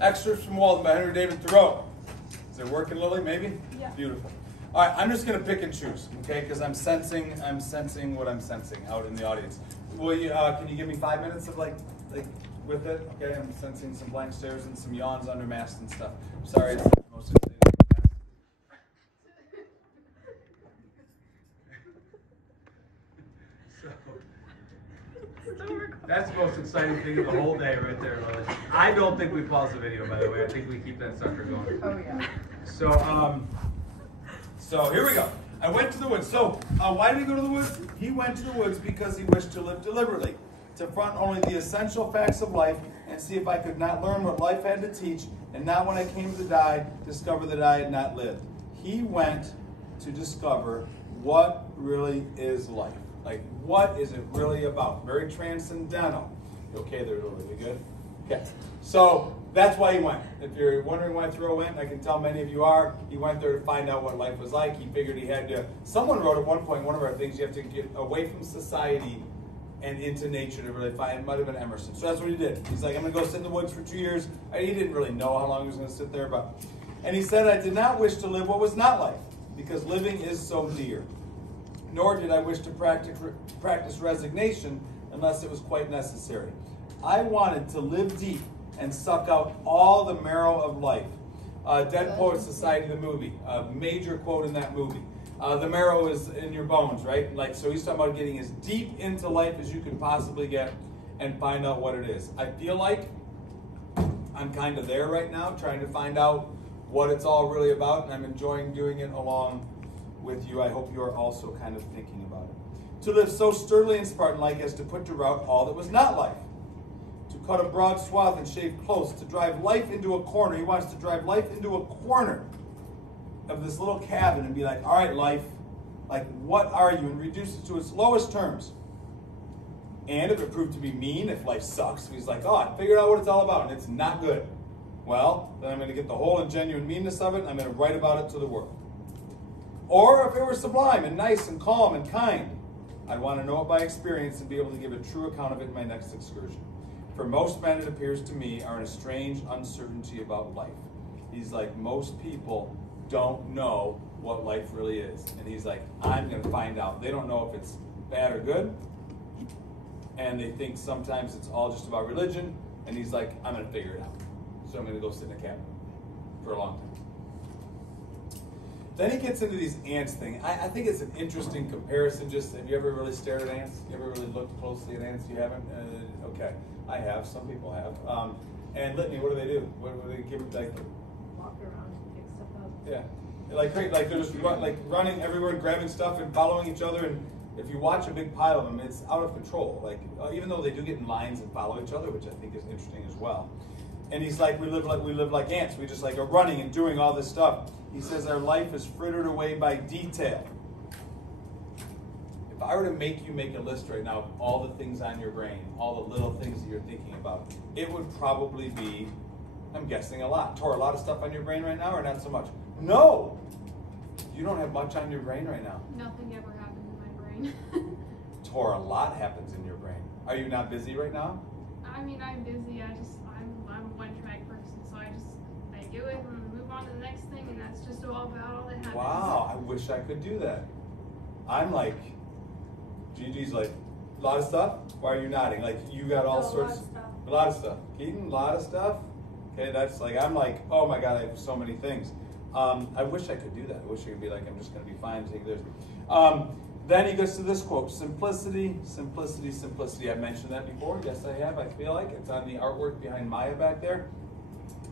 Excerpts from Walden by Henry David Thoreau. Is it working, Lily? Maybe? Yeah. Beautiful. All right, I'm just going to pick and choose, okay? Because I'm sensing what I'm sensing out in the audience. Will you? Can you give me 5 minutes of like with it? Okay, I'm sensing some blank stares and some yawns under masks and stuff. Sorry, it's the most exciting. That's the most exciting thing of the whole day right there, Lily. I don't think we pause the video, by the way. I think we keep that sucker going. Oh, yeah. So here we go. I went to the woods. So why did he go to the woods? He went to the woods because he wished to live deliberately, to front only the essential facts of life and see if I could not learn what life had to teach, and not when I came to die, discover that I had not lived. He went to discover what really is life. Like, what is it really about? Very transcendental. You okay there, Lily? You good? Okay. So that's why he went. If you're wondering why Thoreau went, I can tell many of you are. He went there to find out what life was like. He figured he had to. Someone wrote at one point, one of our things, you have to get away from society and into nature to really find. It might have been Emerson. So that's what he did. He's like, I'm going to go sit in the woods for 2 years. He didn't really know how long he was going to sit there, and he said, I did not wish to live what was not life, because living is so dear. Nor did I wish to practice resignation unless it was quite necessary. I wanted to live deep and suck out all the marrow of life. Dead Poets Society, the movie, a major quote in that movie. The marrow is in your bones, right? Like, so he's talking about getting as deep into life as you can possibly get and find out what it is. I feel like I'm kind of there right now, trying to find out what it's all really about, and I'm enjoying doing it along with you. I hope you are also kind of thinking about it. To live so sturdily and Spartan-like as to put to rout all that was not life. To cut a broad swath and shave close. To drive life into a corner. He wants to drive life into a corner of this little cabin and be like, all right, life, like, what are you? And reduce it to its lowest terms. And if it proved to be mean, if life sucks, he's like, oh, I figured out what it's all about, and it's not good. Well, then I'm going to get the whole and genuine meanness of it, and I'm going to write about it to the world. Or if it were sublime and nice and calm and kind, I'd want to know it by experience and be able to give a true account of it in my next excursion. For most men, it appears to me, are in a strange uncertainty about life. He's like, most people don't know what life really is. And he's like, I'm going to find out. They don't know if it's bad or good. And they think sometimes it's all just about religion. And he's like, I'm going to figure it out. So I'm going to go sit in a cabin for a long time. Then he gets into these ants thing. I think it's an interesting comparison. Just, have you ever really stared at ants? You ever really looked closely at ants? You haven't? Okay, I have. Some people have. And Litany, what do? What do they give? Like, walk around and pick stuff up. Yeah, like they're just running everywhere and grabbing stuff and following each other. And if you watch a big pile of them, it's out of control. Like, even though they do get in lines and follow each other, which I think is interesting as well. And he's like, we live like ants. We just like are running and doing all this stuff. He says our life is frittered away by detail. If I were to make you make a list right now of all the things on your brain, all the little things that you're thinking about, it would probably be, I'm guessing, a lot. Tor, a lot of stuff on your brain right now, or not so much? No! You don't have much on your brain right now. Nothing ever happens in my brain. Tor, a lot happens in your brain. Are you not busy right now? I mean, I'm busy. I'm a one-track person, so I do it and move on to the next thing, and that's just all about all that happens. Wow, I wish I could do that. I'm like, Gigi's like, a lot of stuff? Why are you nodding? Like, you got all sorts. A lot of stuff. Keaton, a lot of stuff? Okay, that's like, I'm like, oh my God, I have so many things. I wish I could do that. I wish I could be like, I'm just going to be fine, take this. Then he gets to this quote, simplicity, simplicity, simplicity. I've mentioned that before. Yes, I have. I feel like it's on the artwork behind Maya back there.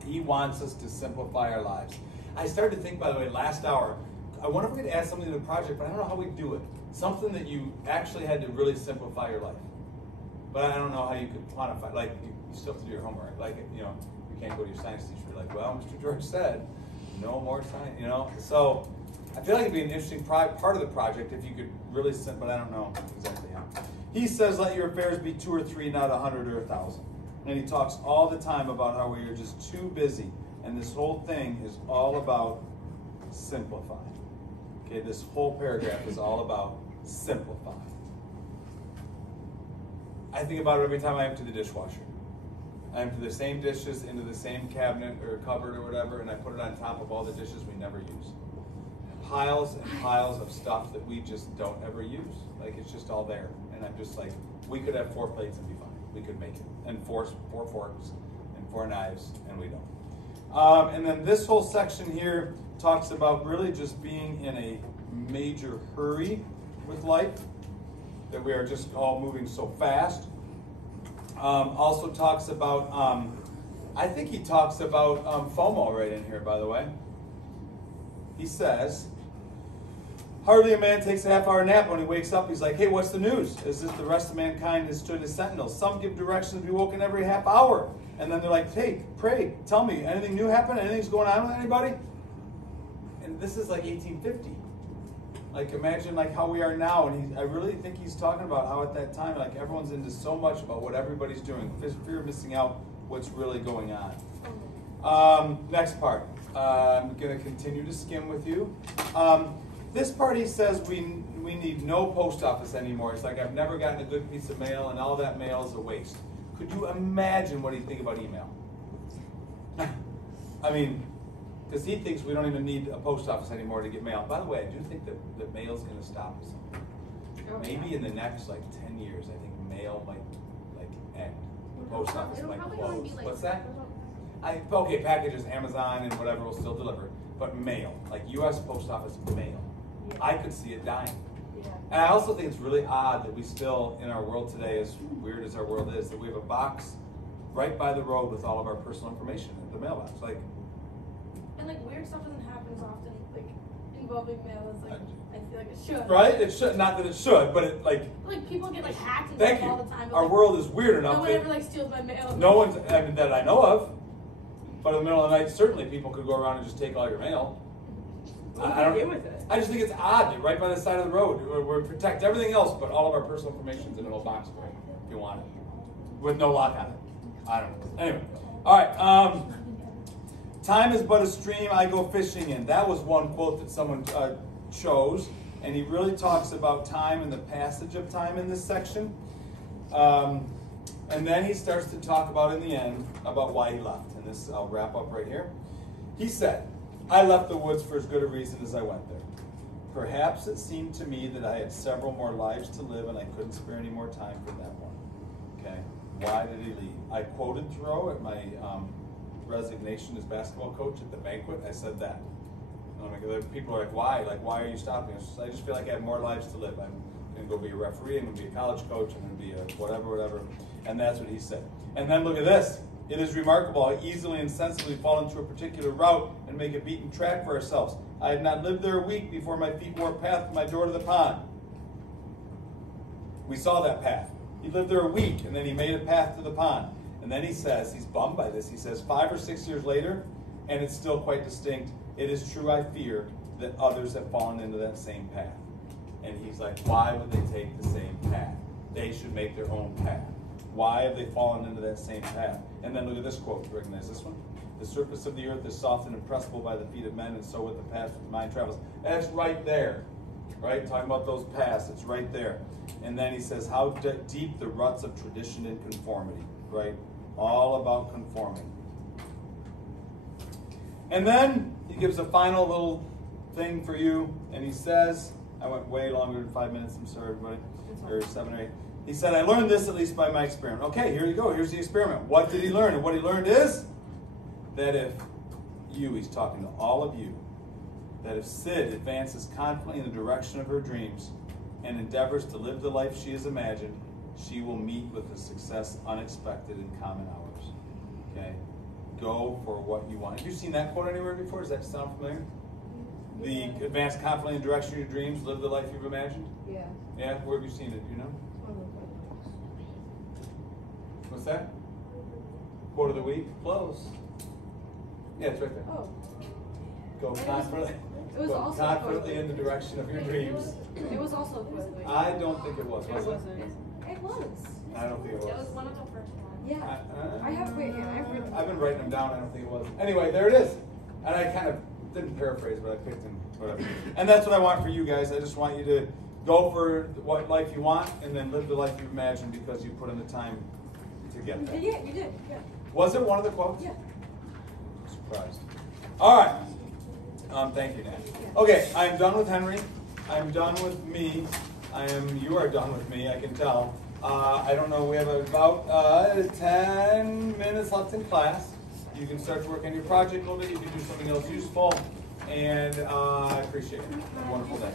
He wants us to simplify our lives. I started to think, by the way, last hour, I wonder if we could add something to the project, but I don't know how we do it. Something that you actually had to really simplify your life. But I don't know how you could quantify. Like, you still have to do your homework. Like, you know, you can't go to your science teacher. Like, well, Mr. George said, no more science, you know? So I feel like it'd be an interesting part of the project if you could really but I don't know exactly how. He says, let your affairs be 2 or 3, not 100 or 1,000. And he talks all the time about how we are just too busy. And this whole thing is all about simplifying. Okay, this whole paragraph is all about simplifying. I think about it every time I empty the dishwasher. I empty the same dishes into the same cabinet or cupboard or whatever, and I put it on top of all the dishes we never use. Piles and piles of stuff that we just don't ever use. Like, it's just all there. And I'm just like, we could have 4 plates and be fine. We could make it. And four forks and 4 knives, and we don't. And then this whole section here talks about really just being in a major hurry with life, that we are just all moving so fast. Also talks about, I think he talks about FOMO right in here, by the way. He says, hardly a man takes a half-hour nap. When he wakes up, he's like, hey, what's the news? As if the rest of mankind has stood as sentinels. Some give directions to be woken every half hour. And then they're like, hey, pray, tell me, anything new happened? Anything's going on with anybody? And this is like 1850. Like, imagine like how we are now. And I really think he's talking about how at that time, like, everyone's into so much about what everybody's doing. Fear of missing out what's really going on. Next part. I'm going to continue to skim with you. This part, he says we need no post office anymore. It's like, I've never gotten a good piece of mail, and all that mail is a waste. Could you imagine what he'd think about email? I mean, because he thinks we don't even need a post office anymore to get mail. By the way, I do think that mail's going to stop us. Maybe in the next like 10 years, I think mail might like end. The post office might close. What's that? Okay, packages, Amazon and whatever will still deliver, but mail, like U.S. Post Office mail, I could see it dying. And I also think it's really odd that we still, in our world today, as weird as our world is, that we have a box right by the road with all of our personal information in the mailbox. Like, and like weird stuff doesn't happen as often, like involving mail as like I feel like it should. Right? It should, not that it should, but it like people get like hacked and thank stuff you. all the time. But, Our like, world is weird enough. No one ever like steals my mail. No one's, I mean, that I know of. But in the middle of the night, certainly people could go around and just take all your mail. I don't get with it. I just think it's odd that right by the side of the road, we protect everything else, but all of our personal information's in a little box for you, if you want it, with no lock on it. I don't know. Anyway, all right. Time is but a stream I go fishing in. That was one quote that someone chose, and he really talks about time and the passage of time in this section. And then he starts to talk about, in the end, about why he left. And this, I'll wrap up right here. He said, I left the woods for as good a reason as I went there. Perhaps it seemed to me that I had several more lives to live and I couldn't spare any more time for that one. Okay, why did he leave? I quoted Thoreau at my resignation as basketball coach at the banquet. I said that. And people are like, why? Like, why are you stopping? I just feel like I have more lives to live. I'm going to go be a referee, I'm going to be a college coach, I'm going to be a whatever. And that's what he said. And then look at this. It is remarkable how easily and sensibly we fall into a particular route and make a beaten track for ourselves. I had not lived there a week before my feet wore a path from my door to the pond. We saw that path. He lived there a week, and then he made a path to the pond. And then he says, he's bummed by this, he says, 5 or 6 years later, and it's still quite distinct, it is true, I fear, that others have fallen into that same path. And he's like, why would they take the same path? They should make their own path. Why have they fallen into that same path? And then look at this quote. Do you recognize this one? The surface of the earth is soft and impressible by the feet of men, and so with the path that the mind travels. That's right there, right? Talking about those paths, it's right there. And then he says, how deep the ruts of tradition and conformity, right? All about conforming. And then he gives a final little thing for you, and he says, I went way longer than 5 minutes, I'm sorry everybody, or 7 or 8. He said, I learned this at least by my experiment. Okay, here you go, here's the experiment. What did he learn? And what he learned is that if you, he's talking to all of you, that if Sid advances confidently in the direction of her dreams and endeavors to live the life she has imagined, she will meet with a success unexpected in common hours. Okay? Go for what you want. Have you seen that quote anywhere before? Does that sound familiar? The advance confidently in the direction of your dreams, live the life you've imagined? Yeah. Yeah? Where have you seen it? Do you know? What's that? Quote of the week? Close. Yeah, it's right there. Oh. Go confidently in the direction of your dreams. It was also a quote of the week. I don't think it was. It wasn't. It was. I don't think it was. That was one of the first ones. Yeah. I have, wait, yeah, I've been writing them down. I don't think it was. Anyway, there it is. And I kind of didn't paraphrase, but I picked them, whatever. And that's what I want for you guys. I just want you to go for what life you want and then live the life you imagine because you put in the time to get there. Yeah, you did. Yeah. Was it one of the quotes? Yeah. Surprised. All right. Thank you, Nat. Okay, I'm done with Henry. I'm done with me. You are done with me, I can tell. I don't know, we have about 10 minutes left in class. You can start to work on your project a little bit. You can do something else useful. And I appreciate it. Have a wonderful day.